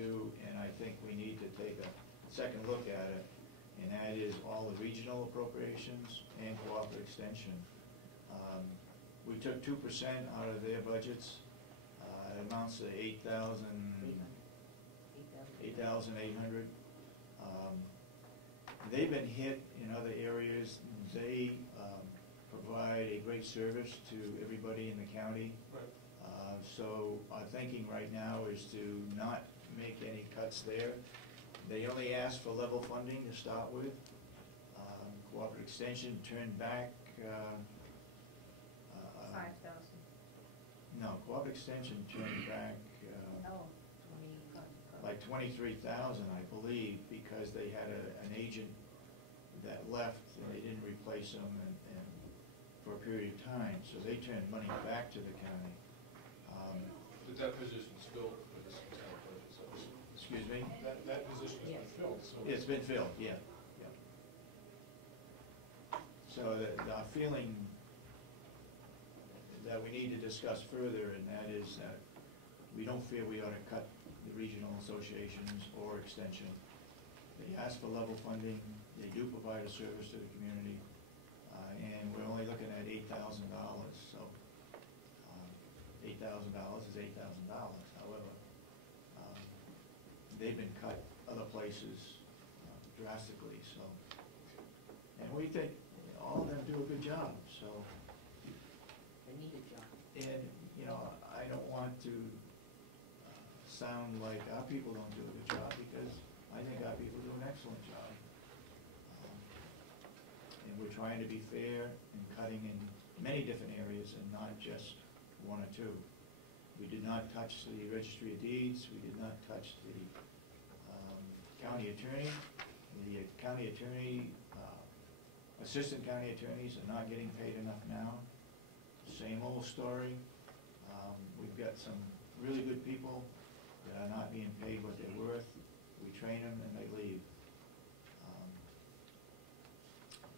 do, and I think we need to take a second look at it, and that is all the regional appropriations and cooperative extension. We took 2% out of their budgets. It amounts to 8,800. They've been hit in other areas. They provide a great service to everybody in the county. Right. So our thinking right now is to not make any cuts there. They only asked for level funding to start with. Cooperative extension turned back 5,000. No, cooperative extension turned back like 23,000, I believe, because they had an agent that left and they didn't replace them and for a period of time. So they turned money back to the county. But that position's filled with this town budget, so. Excuse me? That position has been filled, so. It's been filled, yeah. So our feeling that we need to discuss further, and that is that we don't feel we ought to cut the regional associations or extension. They ask for level funding, they do provide a service to the community, and we're only looking at $8,000, so $8,000 is $8,000. However, they've been cut other places drastically, so, and we think all of them do a good job, so. They need a job. And, you know, I don't want to sound like our people don't do a good job, because I think our people do an excellent job. And we're trying to be fair and cutting in many different areas and not just one or two. We did not touch the registry of deeds. We did not touch the county attorney. The county attorney, assistant county attorneys are not getting paid enough now. Same old story. We've got some really good people that are not being paid what they're worth. We train them and they leave.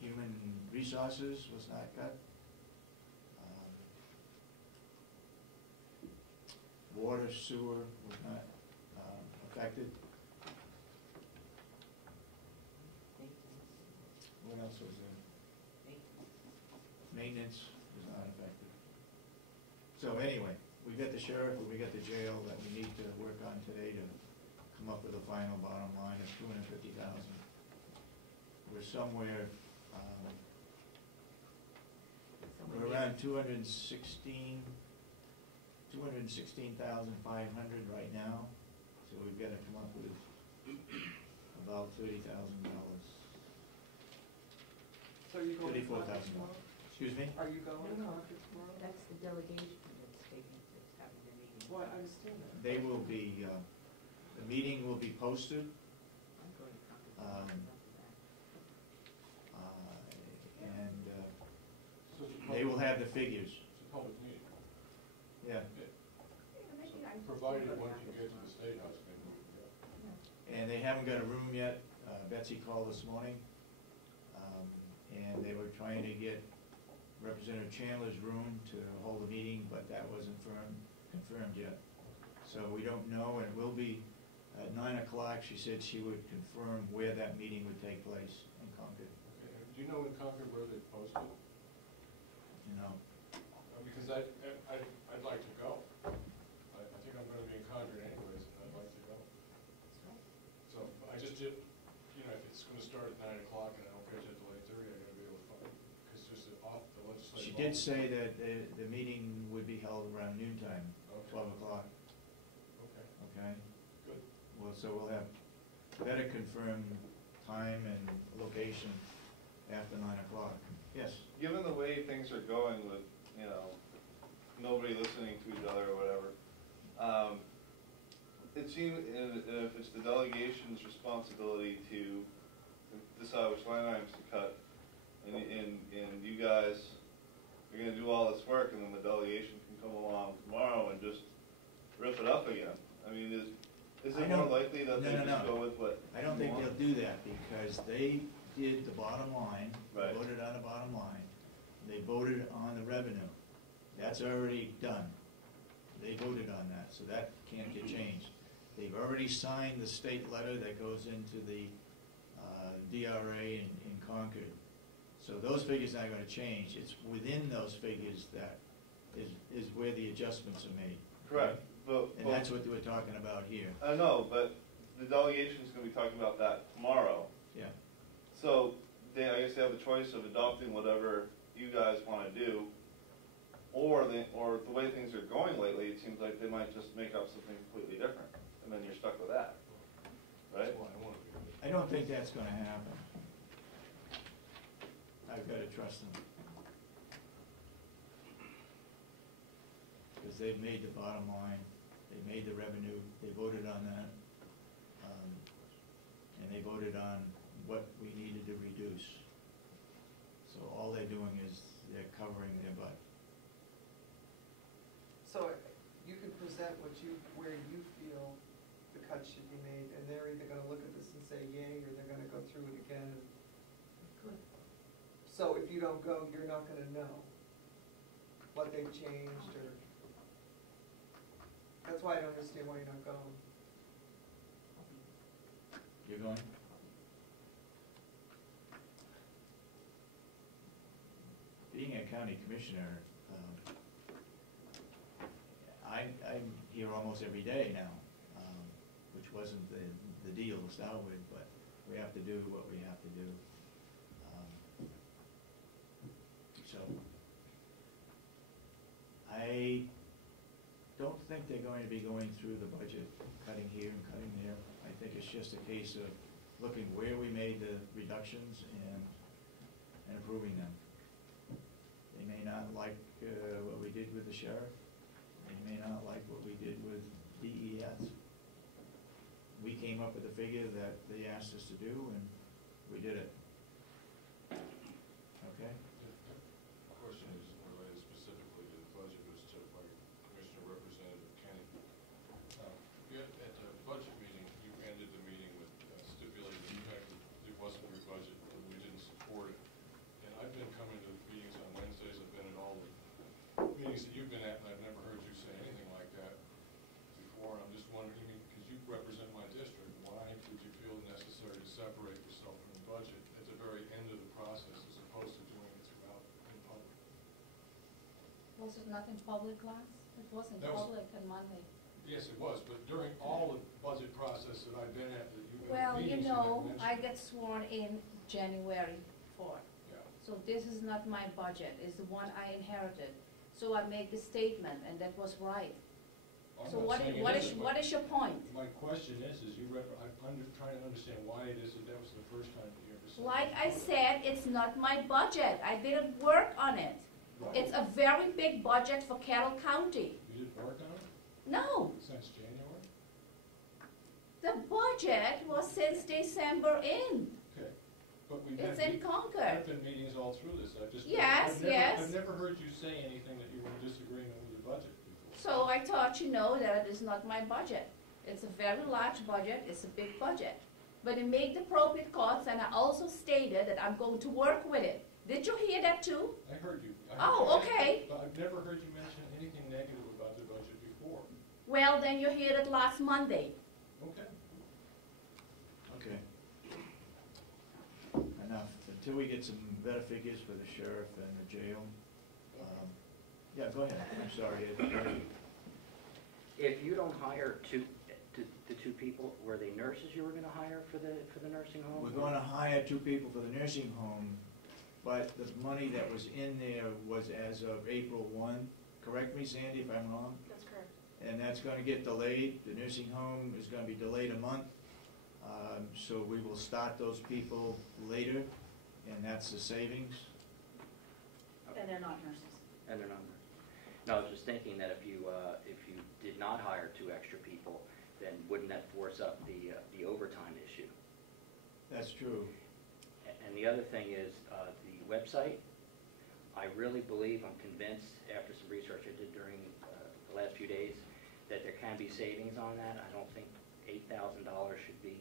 Human resources was not cut. Water, sewer was not affected. What else was there? Maintenance was not affected. So anyway, we got the sheriff and we got the jail that we need to work on today to come up with a final bottom line of $250,000. We're somewhere, we're around 216,500 right now. So we've got to come up with about $30,000. So are you going to $34,000. tomorrow? Excuse me? Are you going to No, conference tomorrow? that's the delegation that's having their meeting. Well, I understand that. They will be, the meeting will be posted. I'm going to conference. And So it's a they will public- have the figures. It's a public meeting. Yeah. So provided once you get to the State House, maybe. And they haven't got a room yet. Betsy called this morning. And they were trying to get Representative Chandler's room to hold a meeting, but that wasn't confirmed yet. So we don't know, and it will be at 9 o'clock. She said she would confirm where that meeting would take place in Concord. Okay. Do you know in Concord where they posted? You know, Because I'd like to go. I think I'm going to be in Concord anyways, and I'd like to go. So I just did, you know, if it's going to start at 9 o'clock and I don't catch it till 8:30, I got to be able to find, because there's off the legislative. she did say that the meeting would be held around noontime, Okay. 12 o'clock. Okay, Okay? good. Well, so we'll have better confirmed time and location after 9 o'clock. Yes? Given the way things are going with, you know, nobody listening to each other or whatever, it seems if it's the delegation's responsibility to decide which line items to cut, and you guys are going to do all this work, and then the delegation can come along tomorrow and just rip it up again. I mean, is it more likely that they just go with what? I don't think they'll do that, because they did the bottom line, Right. voted on the bottom line. They voted on the revenue. That's already done. They voted on that, so that can't get changed. They've already signed the state letter that goes into the DRA in Concord. So those figures aren't gonna change. It's within those figures that is where the adjustments are made. Correct, but. And that's what we're talking about here. I know, but the delegation's gonna be talking about that tomorrow. Yeah. So I guess they have the choice of adopting whatever you guys wanna do, or the way things are going lately, it seems like they might just make up something completely different, and then you're stuck with that, right? That's why I want to be. I don't think that's gonna happen. I've gotta trust them. Because they've made the bottom line, they made the revenue, they voted on that, and they voted on what we needed to reduce. So all they're doing is they're covering their butt. So you can present where you feel the cuts should be made, and they're either gonna look at this and say yay, or they're gonna go through it again. Good. So if you don't go, you're not gonna know what they've changed, or, that's why I don't understand why you're not going. You're going? Being a county commissioner, I'm here almost every day now, which wasn't the deal to start with, but we have to do what we have to do. So, I don't think they're going to be going through the budget, cutting here and cutting there. I think it's just a case of looking where we made the reductions and approving them. They may not like what we did with the sheriff. They may not like what we did with DES. We came up with a figure that they asked us to do, and we did it. Okay? The question is related specifically to the budget, was to by Commissioner Representative Kenny. At the budget meeting, you ended the meeting with stipulating the fact that it wasn't your budget and we didn't support it. And I've been coming to meetings on Wednesdays, I've been at all the meetings that you've been at, and I've never heard you say anything like that before. And I'm just wondering, because you represent my district, why would you feel necessary to separate yourself from the budget at the very end of the process as opposed to doing it throughout in public? Was it not in public, Lance? It was in That was- public on Monday. Yes, it was, but during all the budget process that I've been at, that you had Well, you meetings know, and I get sworn in January 4th. Yeah. So this is not my budget, it's the one I inherited. So I make the statement, and that was right. I'm So not what saying it what isn't, what but is your point? my question is I'm trying to understand why it is that was the first time that you ever said. Like that. I said, it's not my budget, I didn't work on it. Right. It's a very big budget for Carroll County. You didn't work on it No, since January? the budget was since December in. Okay, but we've It's had, in Concord. I've been meetings all through this, Yes, I've never, yes. I've never heard you say anything that you were in disagreement with the budget before. So I thought you know that it is not my budget. It's a very large budget, it's a big budget. But it made the appropriate cuts, and I also stated that I'm going to work with it. Did you hear that too? I heard you. Oh, okay. But I've never heard you mention anything negative about the budget before. Well, then you heard it last Monday. Okay. Okay. Enough. Until we get some better figures for the sheriff and the jail. Yeah, go ahead. I'm sorry. If you don't hire the two people, were they nurses you were gonna hire for the nursing home? We're going to hire 2 people for the nursing home, but the money that was in there was as of April 1. Correct me, Sandy, if I'm wrong? That's correct. And that's going to get delayed. The nursing home is going to be delayed a month. So we will start those people later, and that's the savings. And they're not nurses. And they're not. No, I was just thinking that if you did not hire 2 extra people, then wouldn't that force up the overtime issue? That's true. And the other thing is the website. I really believe, I'm convinced, after some research I did during the last few days, that there can be savings on that. I don't think $8,000 should be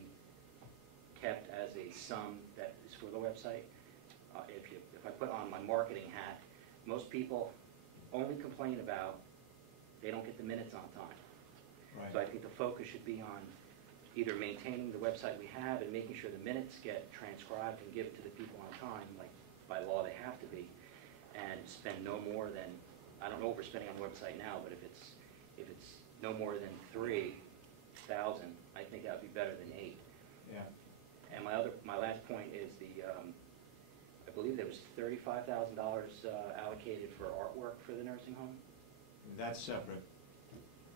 kept as a sum that is for the website. If I put on my marketing hat, most people only complain about they don't get the minutes on time. Right. So I think the focus should be on either maintaining the website we have and making sure the minutes get transcribed and given to the people on time, like by law they have to be, and spend no more than, I don't know what we're spending on the website now, but if it's no more than 3,000, I think that would be better than 8. Yeah. And my last point is I believe there was $35,000 allocated for artwork for the nursing home. That's separate.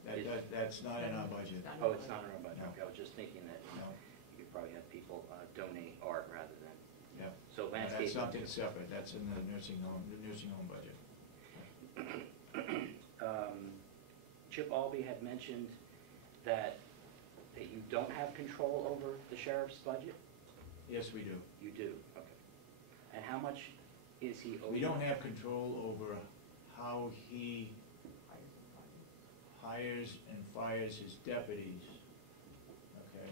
That's not in our budget. Oh, it's not in our budget. No. Okay, I was just thinking that No, you could probably have people donate art rather than, yeah. so And landscaping. that's something separate, that's in the nursing home budget. Chip Albee had mentioned that you don't have control over the sheriff's budget? Yes, we do. You do, okay. And how much is he over? We don't have control over how he hires and fires his deputies, okay?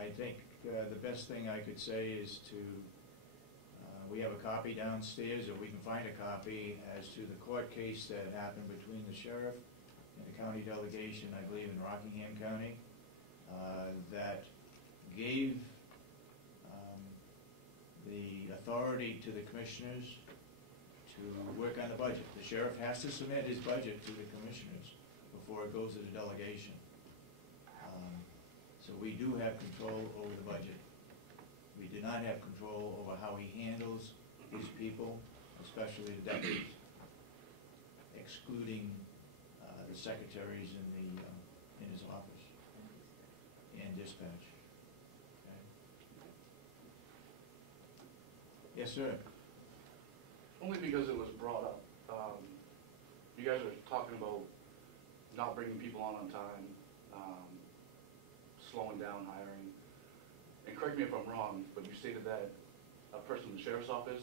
I think the best thing I could say is we have a copy downstairs, or we can find a copy, as to the court case that happened between the sheriff and the county delegation, I believe in Rockingham County, that gave the authority to the commissioners to work on the budget. The sheriff has to submit his budget to the commissioners before it goes to the delegation. So we do have control over the budget. We do not have control over how he handles his people, especially the deputies, excluding the secretaries in his office and dispatch. Okay. Yes, sir. Only because it was brought up. You guys are talking about not bringing people on time, slowing down hiring. And correct me if I'm wrong, but you stated that a person in the sheriff's office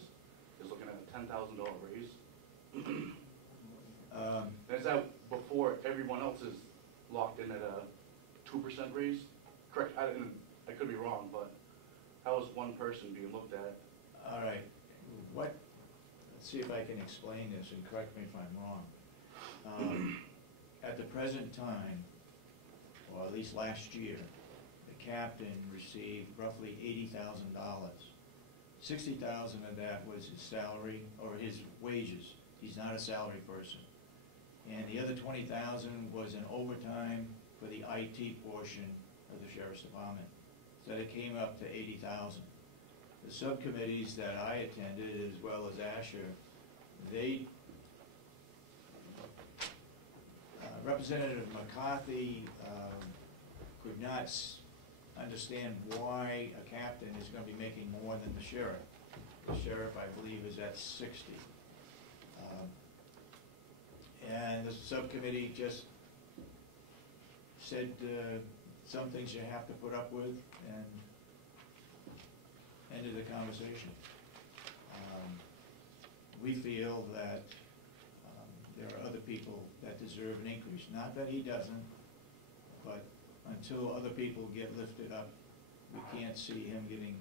is looking at a $10,000 raise. Is that before everyone else is locked in at a 2% raise? Correct, I could be wrong, but how is one person being looked at? All right. Let's see if I can explain this, and correct me if I'm wrong. At the present time, or at least last year, the captain received roughly $80,000. $60,000 of that was his salary, or his wages. He's not a salary person. And the other $20,000 was an overtime for the IT portion of the sheriff's department. So it came up to $80,000. The subcommittees that I attended, as well as Asher, Representative McCarthy could not understand why a captain is going to be making more than the sheriff. The sheriff, I believe, is at 60. And the subcommittee just said some things you have to put up with, and ended the conversation. We feel that there are other people that deserve an increase. Not that he doesn't, but until other people get lifted up, we can't see him getting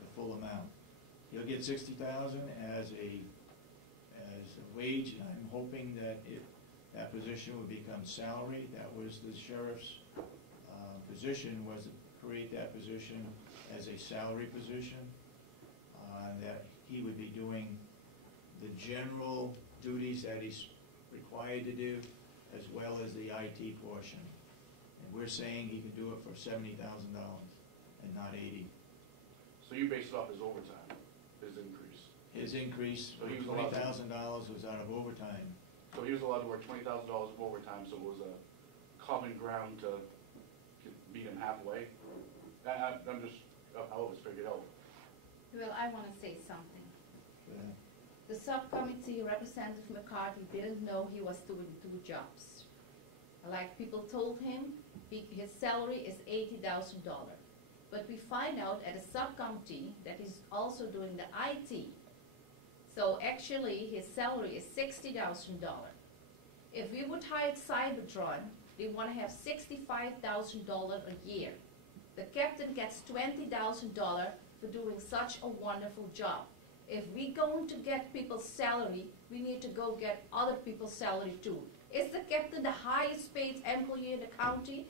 the full amount. He'll get $60,000 as a wage, and I'm hoping that that position would become salary. That was the sheriff's position, was to create that position as a salary position, that he would be doing the general duties that he's required to do, as well as the IT portion. And we're saying he can do it for $70,000 and not $80,000. So you based it off his overtime, his increase. His increase, So he was allowed to- $20,000 was out of overtime. So he was allowed to work $20,000 of overtime, so it was a common ground to meet him halfway. I'm just, how it was figured out. Well, I want to say something. Yeah. The subcommittee, Representative McCarthy didn't know he was doing 2 jobs. Like people told him, his salary is $80,000. But we find out at a subcommittee that he's also doing the IT. So actually, his salary is $60,000. If we would hire Cybertron, they want to have $65,000 a year. The captain gets $20,000 for doing such a wonderful job. If we're going to get people's salary, we need to go get other people's salary too. Is the captain the highest paid employee in the county?